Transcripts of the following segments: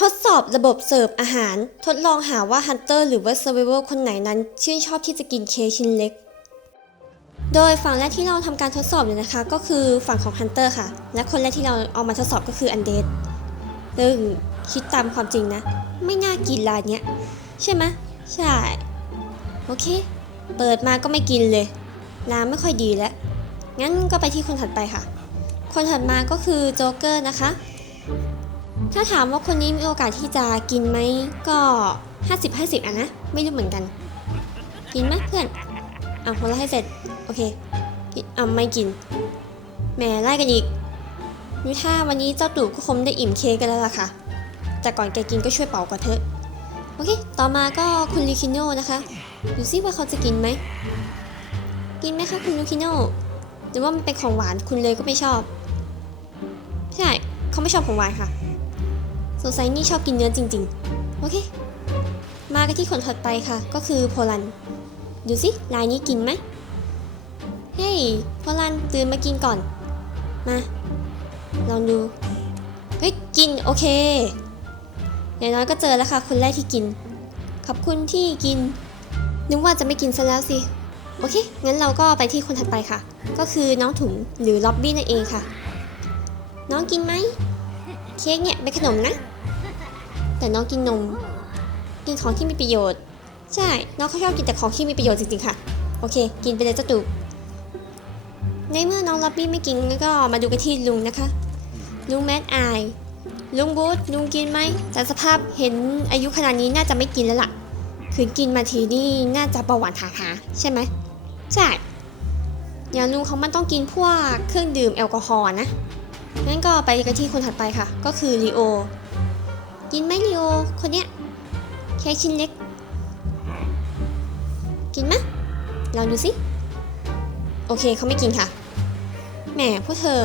ทดสอบระบบเสิร์ฟอาหาร ทดลองหาว่าฮันเตอร์หรือว่าเซอร์ไ a เวอร์คนไหนนั้น ชื่นชอบที่จะกินเค้กชิ้นเล็ก โดยฝั่งแรกที่เราทำการทดสอบเนี่ยนะคะ ก็คือฝั่งของฮันเตอร์ค่ะ และคนแรกที่เราเอามาทดสอบก็คืออันเดดซึ่งคิดตามความจริงนะ ไม่น่ากินร้านเนี้ยใช่ไหมใช่ โอเค เปิดมาก็ไม่กินเลยร้านไม่ค่อยดีแล้วงั้นก็ไปที่คนถัดไปค่ะ คนถัดมาก็คือโจ๊กเกอร์นะคะ ถ้าถามว่าคนนี้มีโอกาสที่จะกินไหมก็ 50 50อะนะ ไม่รู้เหมือนกัน กินไหมเพื่อนอะหัวเราะให้เสร็จ โอเคอะไม่กินแหมไล่กันอีกดูท่าวันนี้เจ้าตู่ก็คงได้อิ่มเค้กกันแล้วล่ะค่ะ แต่ก่อนแกกินก็ช่วยเป่าก่อนเถอะ โอเค ต่อมาก็คุณลิคิโน่นะคะ ดูซิว่าเขาจะกินไหม กินไหมคะคุณลิคิโน่หรือว่ามันเป็นของหวานคุณเลยก็ไม่ชอบ ใช่ เขาไม่ชอบของหวานค่ะ สงสัยนี่ชอบกินเนื้อจริง ๆ โอเค มากันที่คนถัดไปค่ะ ก็คือโพลัน ดูสิลายนี้กินไหม เฮ้ย โพลันตื่นมากินก่อน มา ลองดู เฮ้ย กิน โอเค อย่างน้อยก็เจอแล้วค่ะ คนแรกที่กิน ขอบคุณที่กิน นึกว่าจะไม่กินซะแล้วสิ โอเค งั้นเราก็ไปที่คนถัดไปค่ะ ก็คือน้องถุงหรือล็อบบี้นั่นเองค่ะ น้องกินไหมเค้กเนี่ยเป็นขนมนะ แต่น้องกินนม กินของที่มีประโยชน์ ใช่ น้องเขาชอบกินแต่ของที่มีประโยชน์จริงๆค่ะ โอเค กินไปเลยเจ้าตูในเมื่อน้องล็อบบี้ไม่กินก็มาดูกันที่ลุงนะคะ ลุงแมดอาย ลุงบูธลุงกินไหมแต่สภาพเห็นอายุขนาดนี้น่าจะไม่กินแล้วล่ะ คืนกินมาทีนี่น่าจะเบาหวานหาหาใช่ไหมใช่อย่างลุงเขามันต้องกินพวกเครื่องดื่มแอลกอฮอล์นะงั้นก็ไปกันที่คนถัดไปค่ะ ก็คือลีโอ กินไหมลีโอคนเนี้ยเค้กชิ้นเล็ก กินไหมลองดูสิ โอเคเขาไม่กินค่ะ แหมพวกเธอ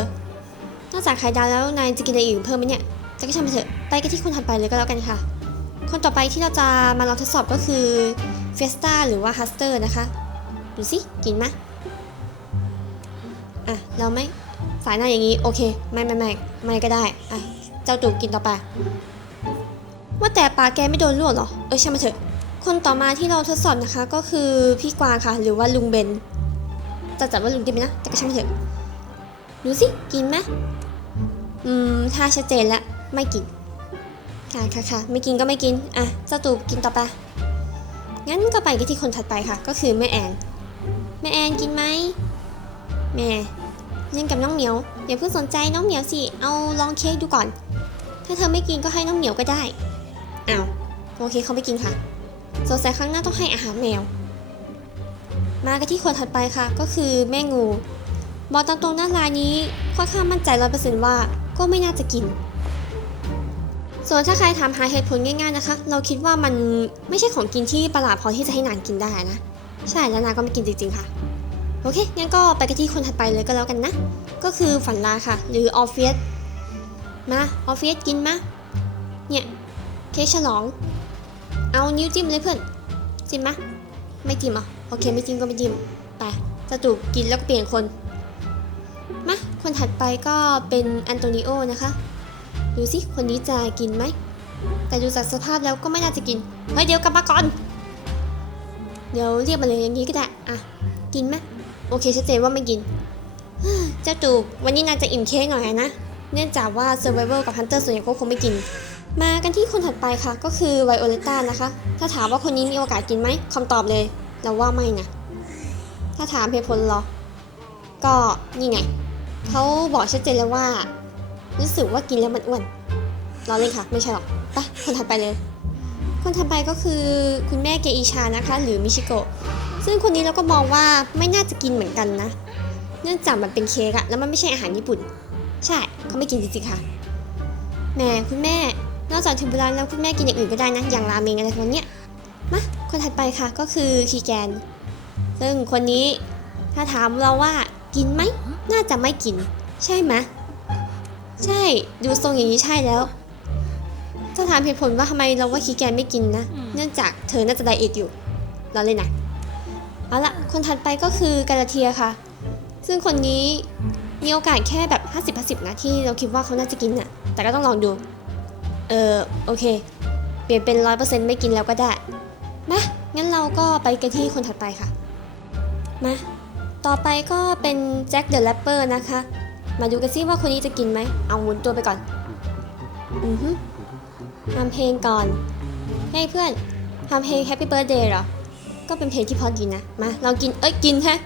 นอกจากไข่ดาวแล้วนายจะกินอะไรอีกเพิ่มไหมเนี่ยจะก็ช่างมันเถอะ ไปกันที่คนถัดไปเลยก็แล้วกันค่ะ คนต่อไปที่เราจะมาลองทดสอบก็คือเฟสตาหรือว่าฮัสเตอร์นะคะ ดูสิ กินไหมอะ เราไม่สายหน้าอย่างนี้ โอเค ไม่ไม่ไม่ไม่ก็ได้ อะ เจ้าตู่กินต่อไป ว่าแต่ปลาแกไม่โดนลวกเหรอ เออช่างมาเถอะ คนต่อมาที่เราทดสอบนะคะ ก็คือพี่กวางค่ะ หรือว่าลุงเบนจะจัดว่าลุงได้ไหมนะแต่ก็ช่างมาเถอะดูสิกินไหมอืมถ้าชัดเจนแล้วไม่กินค่ะค่ะค่ะไม่กินก็ไม่กิน อะเจ้าตู่กินต่อไปงั้นก็ไปกันที่คนถัดไปค่ะ ก็คือแม่แอนแม่แอนกินไหมแม่เล่นกับน้องเหมียวอย่าเพิ่งสนใจน้องเหมียวสิเอาลองเค้กดูก่อน ถ้าเธอไม่กินก็ให้น้องเหมียวก็ได้ อ้าวโอเคเขาไม่กินค่ะสงสัยครั้งหน้าต้องให้อาหารแมว มากันที่คนถัดไปค่ะ ก็คือแม่งู บอกตามตรงหน้ารายนี้ค่อนข้างมั่นใจร้อยเปอร์เซ็นต์ว่าก็ไม่น่าจะกิน ส่วนถ้าใครถามหาเหตุผลง่ายๆนะคะ เราคิดว่ามันไม่ใช่ของกินที่ประหลาดพอที่จะให้นางกินได้นะ ใช่แล้วนางก็ไม่กินจริงๆค่ะ โอเคงั้นก็ไปกันที่คนถัดไปเลยก็แล้วกันนะ ก็คือฝันลาค่ะ หรือออฟฟิศมาออฟฟิศกินมาเนี่ย เค้กฉลอง เอานิ้วจิ้มเลยเพื่อน จิ้มไหมไม่จิ้มอะโอเคไม่จิ้มก็ไม่จิ้มไปจะจูกินแล้วก็เปลี่ยนคนมาคนถัดไปก็เป็นอันโตนิโอนะคะ ดูสิคนนี้จะกินไหม แต่ดูจากสภาพแล้วก็ไม่น่าจะกิน เฮ้ยเดี๋ยวกลับมาก่อน เดี๋ยวเรียกมาเลยอย่างนี้ก็ได้ อะ กินไหมโอเคชัดเจนว่าไม่กิน เจ้าตูบวันนี้นายจะอิ่มเค้กหน่อยนะ เนื่องจากว่า Survivor กับ Hunter ส่วนใหญ่ก็คงไม่กิน มากันที่คนถัดไปค่ะ ก็คือไวโอเลต้านะคะ ถ้าถามว่าคนนี้มีโอกาสกินไหมคำตอบเลยเราว่าไม่นะ ถ้าถามเหตุผลหรอ ก็นี่ไงเขาบอกชัดเจนแล้วว่า รู้สึกว่ากินแล้วมันอ้วนเราเล่นค่ะ ไม่ใช่หรอกไปคนถัดไปเลย คนถัดไปก็คือคุณแม่เกอิชานะคะ หรือมิชิโกะซึ่งคนนี้เราก็มองว่าไม่น่าจะกินเหมือนกันนะ เนื่องจากมันเป็นเค้กอะแล้วมันไม่ใช่อาหารญี่ปุ่น ใช่เขาไม่กินจริงๆค่ะแม่คุณแม่ นอกจากเทมปุระแล้วคุณแม่กินอย่างอื่นก็ได้นะ อย่างราเมงอะไรพวกเนี้ยมาคนถัดไปค่ะก็คือคีแกน ซึ่งคนนี้ถ้าถามเราว่ากินไหมน่าจะไม่กิน ใช่ไหมใช่ดูทรงอย่างนี้ใช่แล้วถ้าถามเหตุผลว่าทำไมเราว่าคีแกนไม่กินนะ เนื่องจากเธอน่าจะไดเอทอยู่เราเลยนะเอาละคนถัดไปก็คือกาลาเทียค่ะ ซึ่งคนนี้มีโอกาสแค่แบบ 50-50นะที่เราคิดว่าเขาน่าจะกินน่ะแต่ก็ต้องลองดู เออโอเค เปลี่ยนเป็นร้อยเปอร์เซ็นต์ไม่กินแล้วก็ได้มางั้นเราก็ไปกันที่คนถัดไปค่ะ มา ต่อไปก็เป็นแจ็คเดอะแรปเปอร์นะคะ มาดูกันซิว่าคนนี้จะกินไหม เอาหมุนตัวไปก่อน อือฮึทำเพลงก่อน ให้เพื่อนทำเพลง Happy Birthday เหรอ ก็เป็นเพลงที่พอดีนะ มาลองกิน เอ้ย กินแฮะ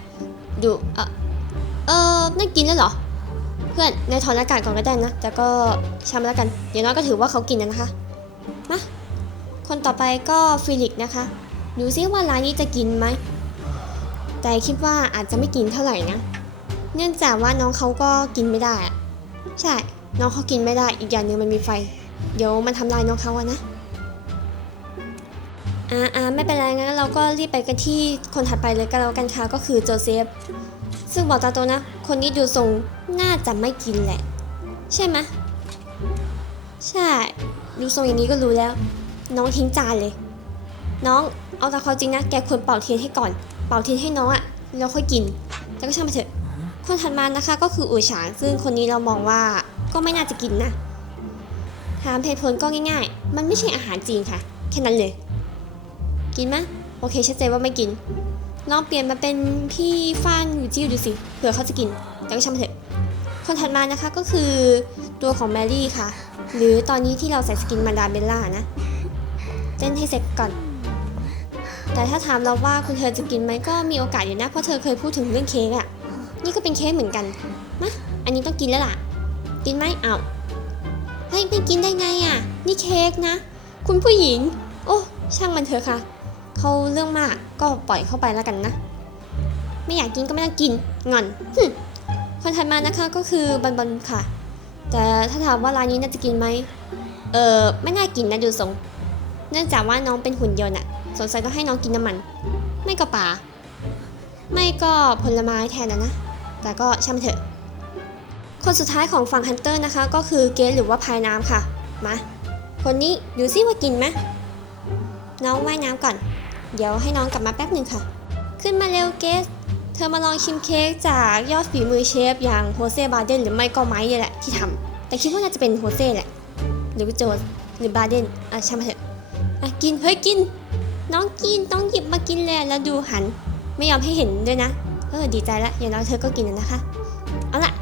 ดู เออเออนั่นกินแล้วเหรอ เพื่อนในถอนอากาศก่อนก็ได้นะ แต่ก็ช่ำแล้วกันเดี๋ยวน้อยก็ถือว่าเขากินนะคะ มา คนต่อไปก็ฟิลิกนะคะ ดูซิว่าร้านนี้จะกินไหม แต่คิดว่าอาจจะไม่กินเท่าไหร่นะ เนื่องจากว่าน้องเขาก็กินไม่ได้อะใช่ น้องเขากินไม่ได้ อีกอย่างหนึ่งมันมีไฟ เดี๋ยวมันทำลายน้องเขาอะนะอ่าอ่าไม่เป็นไรงั้นเราก็รีบไปกันที่คนถัดไปเลยก็แล้วกันค่ะ ก็คือโจเซฟ ซึ่งบอกตามตนะ คนนี้ดูทรงน่าจะไม่กินแหละ ใช่ไหมใช่ ดูทรงอย่างนี้ก็รู้แล้ว น้องทิ้งจานเลย น้องเอาแต่ความจริงนะ แกควรเป่าเทียนให้ก่อน เป่าเทียนให้น้องอะแล้วค่อยกินแต่ก็ช่างมาเถอะ คนถัดมานะคะก็คืออูฉาง ซึ่งคนนี้เรามองว่าก็ไม่น่าจะกินนะ ถามเหตุผลก็ง่ายๆ มันไม่ใช่อาหารจีนค่ะ แค่นั้นเลย กินไหมโอเคชัดเจนว่าไม่กิน ลองเปลี่ยนมาเป็นพี่ฟ้านอยู่จิ้วดูสิเผื่อเขาจะกิน แต่ก็ช่างมันเถอะคนถัดมานะคะก็คือตัวของแมรี่ค่ะ หรือตอนนี้ที่เราใส่สกินมาดาเบลล่านะเต้นให้เสร็จก่อน แต่ถ้าถามเราว่าคุณเธอจะกินไหมก็มีโอกาสอยู่นะเพราะเธอเคยพูดถึงเรื่องเค้กอะนี่ก็เป็นเค้กเหมือนกันมาอันนี้ต้องกินแล้วล่ะ กินไหมเอาเฮ้ยไม่กินได้ไงอะนี่เค้กนะ คุณผู้หญิง โอ้ช่างมันเถอะค่ะ เขาเรื่องมากก็ปล่อยเข้าไปแล้วกันนะ ไม่อยากกินก็ไม่ต้องกินงอนคนถัดมานะคะก็คือบันบันค่ะ แต่ถ้าถามว่าร้านนี้น่าจะกินไหมเออไม่น่ากินนะดูทรงเนื่องจากว่าน้องเป็นหุ่นยนต์อะสงสัยต้องให้น้องกินน้ำมัน ไม่ก็ปลาไม่ก็ผลไม้แทนนะนะ แต่ก็ช่างมันเถอะ คนสุดท้ายของฝั่งฮันเตอร์นะคะ ก็คือเกสหรือว่าพายน้ำค่ะ มา คนนี้ดูซิว่ากินไหมน้องว่ายน้ำก่อน เดี๋ยวให้น้องกลับมาแป๊บหนึ่งค่ะ ขึ้นมาเร็วเกส เธอมาลองชิมเค้กจากยอดฝีมือเชฟ อย่างโฮเซ่บาเดนหรือไม่ก็ไม้นี่แหละที่ทำแต่คิดว่าน่าจะเป็นโฮเซ่แหละ หรือโจนหรือบาเดนอะช่างมันเถอะอะกินเฮ้ยกิน น้องกินต้องหยิบมากินเลยแล้วดูหัน ไม่ยอมให้เห็นด้วยนะเออดีใจละอย่างน้อยเธอก็กินแล้วนะคะเอาล่ะ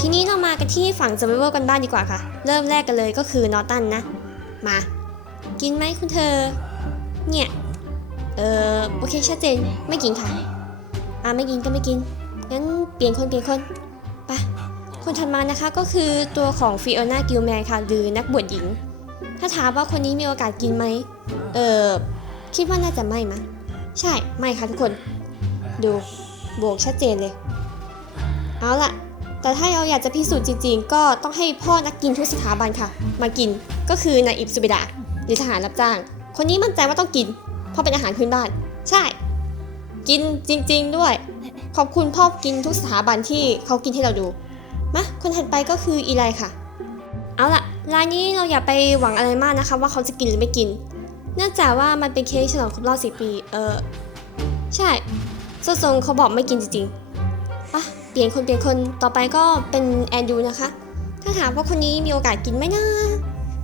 ทีนี้เรามากันที่ฝั่ง s u r v i v a l กันบ้างดีกว่าค่ะ เริ่มแรกกันเลยก็คือนอตันนะ มา กินไหมคุณเธอ เนี่ย เออโอเคชัดเจนไม่กินค่ะอ่าไม่กินก็ไม่กินงั้นเปลี่ยนคนเปลี่ยนคนไปคนถัดมานะคะก็คือตัวของฟิโอนากิลแมนค่ะหรือนักบวชหญิง ถ้าถามว่าคนนี้มีโอกาสกินไหมเออคิดว่าน่าจะไม่มะใช่ไม่ค่ะทุกคน ดูบวกชัดเจนเลย เอาล่ะ แต่ถ้าเราอยากจะพิสูจน์จริง ๆ ก็ต้องให้พ่อนักกินทุกสถาบันค่ะ มากินก็คือนายอิบสุบิดะหรือทหารรับจ้าง คนนี้มั่นใจว่าต้องกิน เพราะเป็นอาหารพื้นบ้าน ใช่ กินจริง ๆ ด้วย ขอบคุณพ่อกินทุกสถาบันที่เขากินให้เราดูมาคนถัดไปก็คืออีไลค่ะ เอาล่ะร้านนี้เราอย่าไปหวังอะไรมากนะคะ ว่าเขาจะกินหรือไม่กิน เนื่องจากว่ามันเป็นเค้กฉลองครบรอบสิปี เออใช่โซทรงเขาบอกไม่กินจริงๆอะเปลี่ยนคนเปลี่ยนคนต่อไปก็เป็นแอนดูนะคะ ถ้าถามว่าคนนี้มีโอกาสกินไหมนะ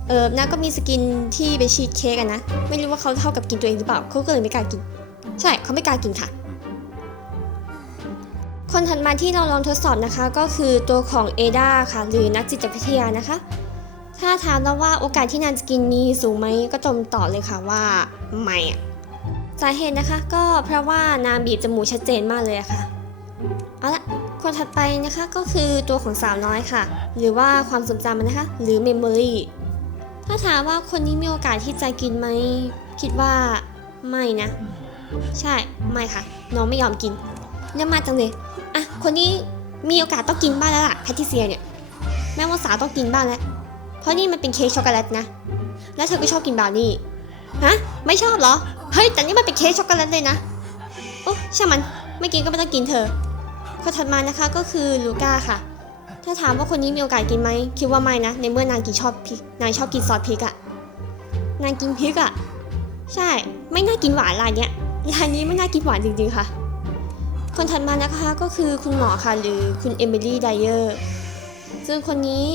เออนาก็มีสกินที่เป็นชีสเค้กอะนะ ไม่รู้ว่าเขาเท่ากับกินตัวเองหรือเปล่า เขาก็เลยไม่กล้ากิน ใช่เขาไม่กล้ากินค่ะ คนถัดมาที่เราลองทดสอบนะคะ ก็คือตัวของเอดาค่ะ หรือนักจิตวิทยานะคะ ถ้าถามเราว่าโอกาสที่นางจะกินมีสูงไหมก็จมตอบเลยค่ะว่าไม่อะสาเหตุนะคะก็เพราะว่านางบีบจมูกชัดเจนมากเลยอะค่ะเอาละคนถัดไปนะคะก็คือตัวของสาวน้อยค่ะ หรือว่าความทรงจำนะคะ หรือ memory ถ้าถามว่าคนนี้มีโอกาสที่จะกินไหม คิดว่าไม่นะ ใช่ไม่ค่ะ น้องไม่ยอมกินเนื่อมากจังเลยอะคนนี้มีโอกาสต้องกินบ้างแล้วล่ะแพทริเซียเนี่ยแม่ว่าสาวต้องกินบ้างแล้ว เพราะนี่มันเป็นเค้กช็อกโกแลตนะ แล้วเธอก็ชอบกินบราวนี่ฮะไม่ชอบเหรอ เฮ้ยแต่นี่มันเป็นเค้กช็อกโกแลตเลยนะโอ้ช่างมันไม่กินก็ไม่ต้องกินเธอคนถัดมานะคะก็คือลูก้าค่ะ ถ้าถามว่าคนนี้มีโอกาสกินไหม คิดว่าไม่นะ ในเมื่อนางกินชอบพริก นางชอบกินซอสพริกอะนางกินพริกอะใช่ ไม่น่ากินหวานร้ายเนี้ย ร้ายนี้ไม่น่ากินหวานจริงๆค่ะ คนถัดมานะคะก็คือคุณหมอค่ะหรือคุณเอมิลี่ไดเออร์ ซึ่งคนนี้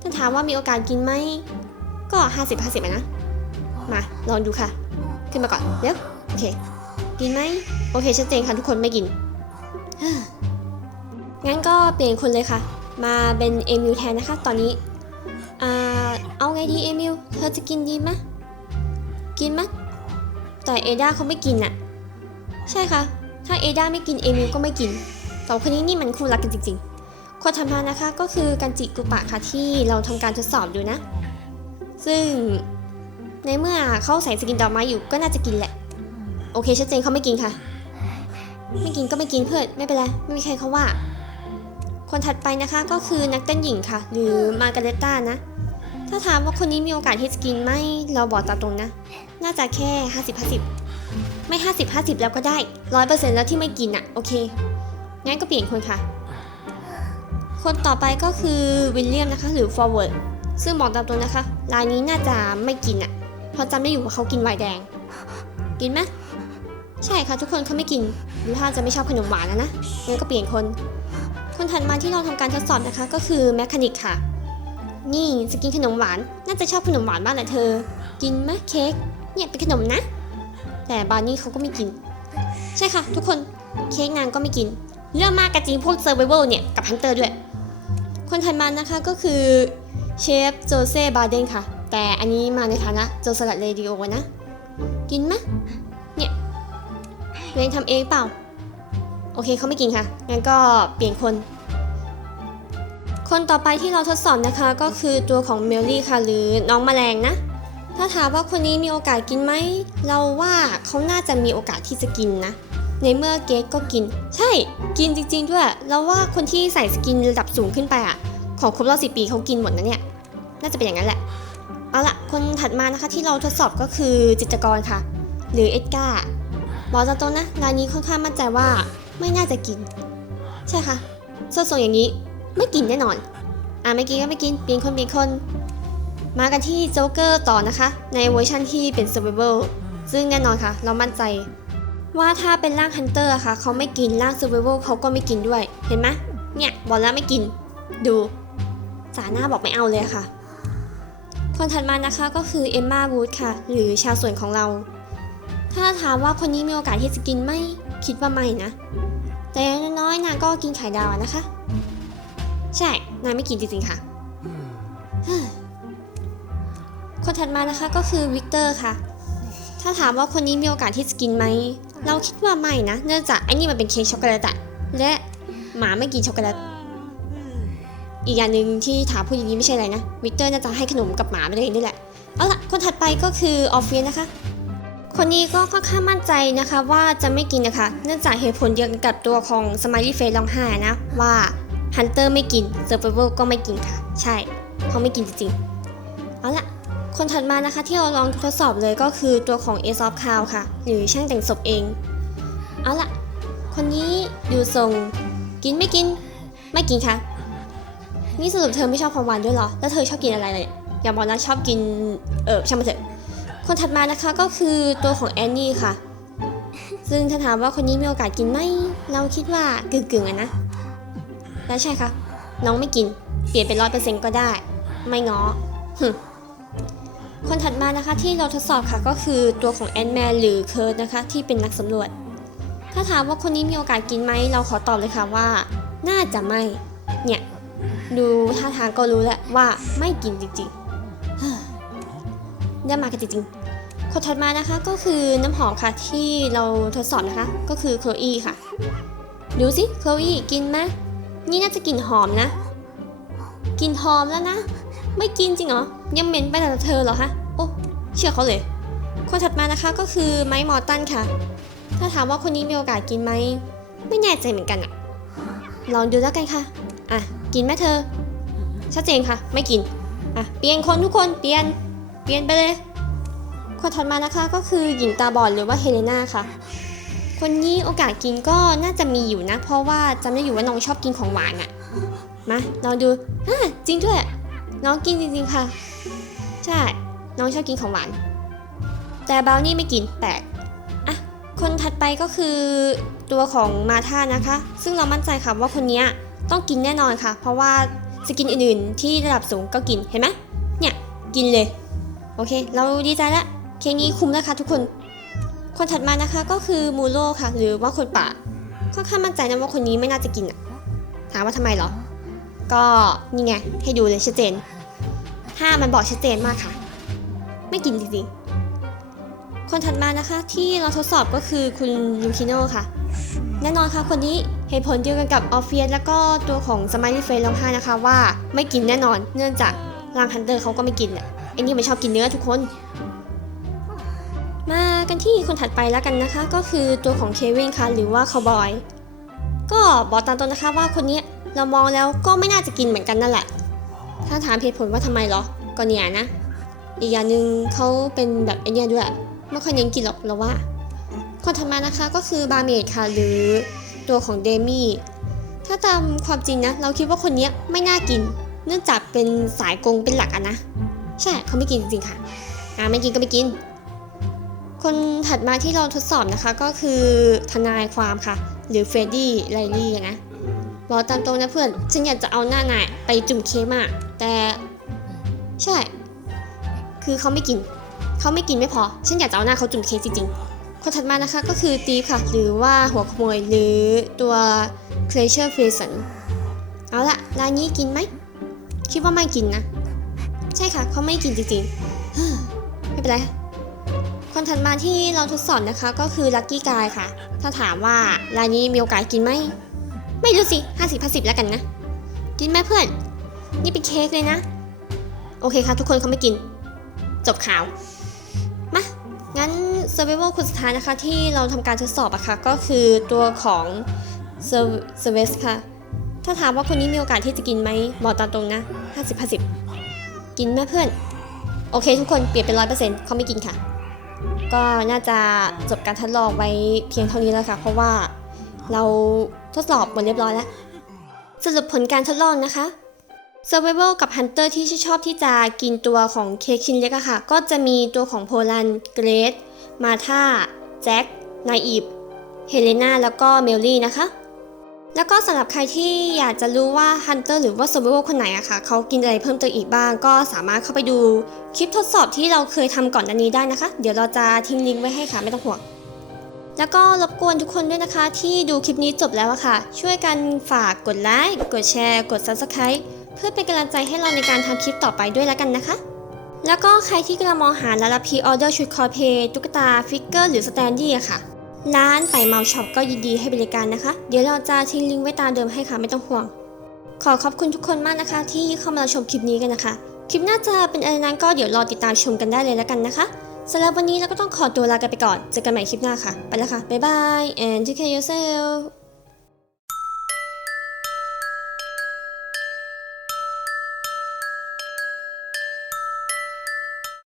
ถ้าถามว่ามีโอกาสกินไหม ก็ 50 50นะ มาลองดูค่ะ ขึ้นมาก่อนเร็วโอเค กินไหม โอเคชัดเจนค่ะทุกคนไม่กินงั้นก็เปลี่ยนคนเลยค่ะ มาเป็นเอมิลแทนนะคะตอนนี้อ่าเอาไงดีเอมิลเธอจะกินดีไหมกินไหมแต่เอด้าเขาไม่กินน่ะ ใช่ค่ะ ถ้าเอด้าไม่กินเอมิลก็ไม่กินสองคนนี้นี่มันคู่รักกันจริงๆคนทำมานะคะก็คือกันจิกุปะค่ะที่เราทำการทดสอบดูนะ ซึ่งในเมื่อเขาใส่สกินดอกไม้อยู่ก็น่าจะกินแหละ โอเคชัดเจนเขาไม่กินค่ะ ไม่กินก็ไม่กินเพื่อนไม่เป็นไรไม่มีใครเขาว่า คนถัดไปนะคะก็คือนักเต้นหญิงค่ะ หรือมาการเรตต้านะ ถ้าถามว่าคนนี้มีโอกาสที่จะกินไหมเราบอกตามตรงนะ น่าจะแค่ 50 50 ไม่ 50 50 แล้วก็ได้100%แล้วที่ไม่กินอะ่ะ โอเค งั้นก็เปลี่ยนคนค่ะ คนต่อไปก็คือวิลเลียมนะคะ หรือ forward ซึ่งบอกตามตรงนะคะรายนี้น่าจะไม่กินอะ่ะเพราะจำได้อยู่ว่าเขากินไวน์แดง กินไหมใช่ค่ะทุกคนเขาไม่กินดูท่าจะไม่ชอบขนมหวานแล้วนะงั้นก็เปลี่ยนคน คนถัดมาที่เราทำการทดสอบนะคะ ก็คือแมคานิกค่ะ นี่จะกินขนมหวาน น่าจะชอบขนมหวานบ้างแหละเธอ กินไหมเค้ก เนี่ยเป็นขนมนะ แต่บาร์นี่เขาก็ไม่กิน ใช่ค่ะ ทุกคน เค้กนางก็ไม่กิน เรื่องมากกระจริงพวกเซอร์ไ a เวลเนี่ย กับฮันเตอร์ด้วย คนถัดมานะคะก็คือเชฟโจเซ่บาเดนค่ะ แต่อันนี้มาในฐานะโจสลัดเรดิโอนะ กินไหมเนี่ยเรนทำเองเปล่า โอเคเขาไม่กินค่ะ งั้นก็เปลี่ยนคน คนต่อไปที่เราทดสอบนะคะก็คือตัวของเมลลี่ค่ะ หรือน้องแมลงนะ ถ้าถามว่าคนนี้มีโอกาสกินไหม เราว่าเขาน่าจะมีโอกาสที่จะกินนะ ในเมื่อเกตก็กิน ใช่ กินจริง ๆ ด้วย เราว่าคนที่ใส่สกินระดับสูงขึ้นไปอะของครบรอบสิปีเขากินหมดนะเนี่ย น่าจะเป็นอย่างนั้นแหละ เอาละคนถัดมานะคะที่เราทดสอบก็คือจิตรกรค่ะ หรือเอ็ดการ์บอกตรงๆนะรายนี้ค่อนข้างมั่นใจว่า ไม่น่าจะกิน ใช่ค่ะส่วนส่งอย่างนี้ไม่กินแน่นอน อะไม่กินก็ไม่กินเปลี่ยนคนเปลี่ยนคน มากันที่โจ๊กเกอร์ต่อนะคะ ในเวอร์ชันที่เป็น Survival ซึ่งแน่นอนค่ะ เรามั่นใจ ว่าถ้าเป็นร่างฮันเตอร์ค่ะ เขาไม่กินร่าง Survival เขาก็ไม่กินด้วย เห็นไหมเนี่ยบอกแล้วไม่กิน ดูสาหน้าบอกไม่เอาเลยอะค่ะ คนถัดมานะคะก็คือเอมมาวูดค่ะ หรือชาวสวนของเรา ถ้าถามว่าคนนี้มีโอกาสที่จะกินไหม คิดว่าไม่นะ แต่ย่างน้อยๆนางก็กินไข่ดาวนะคะ ใช่นางไม่กินจริงๆค่ะ คนถัดมานะคะก็คือวิกเตอร์ค่ะ ถ้าถามว่าคนนี้มีโอกาสที่จะกินไหม เราคิดว่าไม่นะ เนื่องจากไอ้นี่มันเป็นเค้กช็อกโกแลตอะและหมาไม่กินช็อกโกแลตอีกอย่างหนึ่งที่ถามพูดอย่างนี้ไม่ใช่อะไรนะ วิกเตอร์น่าจะให้ขนมกับหมาไปเลยนี่แหละ เอาล่ะ คนถัดไปก็คือออฟฟิศนะคะ คนนี้ก็ค่อนข้างมั่นใจนะคะว่าจะไม่กินนะคะ เนื่องจากเหตุผลเดียวกันกับตัวของสม i ลี่เฟ e ร้องห้นะ ว่าฮันเตอร์ไม่กินเซอร์ i เวลก็ไม่กินค่ะ ใช่เขาไม่กินจริงๆเอาล่ะคนถัดมานะคะที่เราลองทดสอบเลยก็คือตัวของ a อ o f c o w ค่ะ หรือช่างแต่งศพเอง เอาล่ะคนนี้ดูทรงกินไม่กิน ไม่กินค่ะ นี่สรุปเธอไม่ชอบความหวานด้วยเหรอ แล้วเธอชอบกินอะไรเลยอย่าบอกนะชอบกิน เออช่างมันเถอะ คนถัดมานะคะก็คือตัวของแอนนี่ค่ะ ซึ่งถ้าถามว่าคนนี้มีโอกาสกินไหม เราคิดว่ากึ่งๆอะนะ และใช่ค่ะ น้องไม่กิน เปลี่ยนเป็นร้อยเปอร์เซ็นต์ก็ได้ ไม่ง้อคนถัดมานะคะที่เราทดสอบค่ะก็คือตัวของแอนแมนหรือเคิร์ดนะคะที่เป็นนักสำรวจ ถ้าถามว่าคนนี้มีโอกาสกินไหม เราขอตอบเลยค่ะว่า น่าจะไม่ เนี่ย ดูท่าทางก็รู้แล้วว่าไม่กินจริงๆ เริ่มมากันจริงๆคนถัดมานะคะก็คือน้ำหอมค่ะที่เราทดสอบนะคะ ก็คือโคลอีค่ะ ดูสิโคลอีกินไหมนี่น่าจะกลิ่นหอมนะกลิ่นหอมแล้วนะ ไม่กินจริงเหรอ ยังเหม็นไปแต่เธอเหรอฮะโอ้เชื่อเขาเลย คนถัดมานะคะก็คือไมค์มอร์ตันค่ะ ถ้าถามว่าคนนี้มีโอกาสกินไหมไม่แน่ใจเหมือนกันอะลองดูแล้วกันค่ะ อะ กินไหมเธอ ชัดเจนค่ะ ไม่กิน อะ เปลี่ยนคนทุกคน เปลี่ยน เปลี่ยนไปเลย คนถัดมานะคะก็คือหญิงตาบอดหรือว่าเฮเลนาค่ะ คนนี้โอกาสกินก็น่าจะมีอยู่นะ เพราะว่าจำได้อยู่ว่าน้องชอบกินของหวานอะมาลองดูอะจริงด้วย น้องกินจริงๆค่ะ ใช่ น้องชอบกินของหวาน แต่บราวนี่ไม่กินแปลกอะ คนถัดไปก็คือตัวของมาธานะคะ ซึ่งเรามั่นใจค่ะว่าคนนี้ต้องกินแน่นอนค่ะ เพราะว่าสกินอื่นๆที่ระดับสูงก็กิน เห็นไหมเนี่ย กินเลย โอเค เราดีใจแล้วเคนี้คุ้มแล้วค่ะทุกคน คนถัดมานะคะก็คือมูโรค่ะ หรือว่าคนป่าค่อนข้างมั่นใจนะว่าคนนี้ไม่น่าจะกินอะถามว่าทำไมเหรอ ก็นี่ไงให้ดูเลยชัดเจนห้ามันบอกชัดเจนมากค่ะ ไม่กินจริงๆ คนถัดมานะคะที่เราทดสอบก็คือคุณยูคิโนค่ะ แน่นอนค่ะคนนี้เหตุผลเดียวกันกับออฟเฟียสแล้วก็ตัวของสม i ลี่เฟ e ร้องห้านะคะว่าไม่กินแน่นอน เนื่องจากรางฮันเตอร์เขาก็ไม่กินอะ ไอ้นี่มันชอบกินเนื้อทุกคน มากันที่คนถัดไปแล้วกันนะคะ ก็คือตัวของเควินค่ะหรือว่าคาวบอย ก็บอกตามตรงนะคะว่าคนนี้เรามองแล้วก็ไม่น่าจะกินเหมือนกันนั่นแหละ ถ้าถามเหตุผลว่าทำไมหรอ ก็เนี่ยนะ อีกอย่างหนึ่งเขาเป็นแบบไอเนี้ยด้วยไม่ค่อยเน้นกินหรอกเราว่า คนถัดมานะคะก็คือบาเมดค่ะหรือตัวของเดมี่ถ้าตามความจริงนะ เราคิดว่าคนนี้ไม่น่ากิน เนื่องจากเป็นสายกงเป็นหลักอะนะ ใช่เขาไม่กินจริงๆค่ะอ่าไม่กินก็ไม่กิน คนถัดมาที่เราทดสอบนะคะก็คือทนายความค่ะ หรือเฟรดดี้ไลลี่นะบอกตามตรงนะเพื่อน ฉันอยากจะเอาหน้านายไปจุ่มเค้กมากแต่ใช่ คือเขาไม่กิน เขาไม่กินไม่พอ ฉันอยากจะเอาหน้าเขาจุ่มเค้กจริงๆ คนถัดมานะคะก็คือตีฟค่ะ หรือว่าหัวขโมยหรือตัว c r e a t u r e f r e e s o n เอาละรายนี้กินไหม คิดว่าไม่กินนะ ใช่ค่ะเขาไม่กินจริงๆ ไม่เป็นไรคนถัดมาที่เราทดสอบนะคะก็คือลั c กี้กายค่ะ ถ้าถามว่ารายนี้มีโอกาสกินไหม ไม่รู้สิ50 50แล้วกันนะ กินไหมเพื่อน นี่เป็นเค้กเลยนะ โอเคค่ะทุกคนเขาไม่กิน จบข่าว มา งั้น survival คนสุดท้ายนะคะ ที่เราทำการทดสอบอะค่ะ ก็คือตัวของ s e r v i c e ค่ะ ถ้าถามว่าคนนี้มีโอกาสที่จะกินไหมบอกตามตรงนะ50 50 กินไหมเพื่อน โอเคทุกคนเปลี่ยนเป็นร้อยเปอร์เซ็นต์เขาไม่กินค่ะ ก็น่าจะจบการทดลองไว้เพียงเท่านี้แล้วค่ะ เพราะว่าเราทดสอบหมดเรียบร้อยแล้ว สรุปผลการทดลองนะคะ Survival กับ Hunter ที่ชอบที่จะกินตัวของเค้กชิ้นเล็กอะค่ะ ก็จะมีตัวของโพลันเกรซมาธาแจ็คนายอีฟเฮเลนาแล้วก็เมลลี่นะคะ แล้วก็สำหรับใครที่อยากจะรู้ว่า Hunter หรือว่า Survival คนไหนอะค่ะเขากินอะไรเพิ่มเติมอีกบ้าง ก็สามารถเข้าไปดูคลิปทดสอบที่เราเคยทำก่อนอันนี้ได้นะคะ เดี๋ยวเราจะทิ้งลิงก์ไว้ให้ค่ะไม่ต้องห่วงแล้วก็รบกวนทุกคนด้วยนะคะ ที่ดูคลิปนี้จบแล้วอะค่ะ ช่วยกันฝากกดไลค์กดแชร์ กด Subscribe เพื่อเป็นกำลังใจให้เราในการทำคลิปต่อไปด้วยแล้วกันนะคะ แล้วก็ใครที่กำลังมองหาร้านรับพรีออเดอร์ชุดคอเพย์ตุ๊กตาฟิกเกอร์หรือสแตนดี้อะค่ะ ร้านไต่เมาช็อปก็ยินดีให้บริการนะคะ เดี๋ยวเราจะทิ้งลิงก์ไว้ตามเดิมให้ค่ะไม่ต้องห่วง ขอขอบคุณทุกคนมากนะคะ ที่เข้ามาชมคลิปนี้กันนะคะ คลิปหน้าจะเป็นอะไรนั้นก็เดี๋ยวรอติดตามชมกันได้เลยแล้วกันนะคะสำหรับวันนี้เราก็ต้องขอตัวลากันไปก่อน เจอกันใหม่คลิปหน้าค่ะ ไปแล้วค่ะ บ๊ายบาย and take care yourself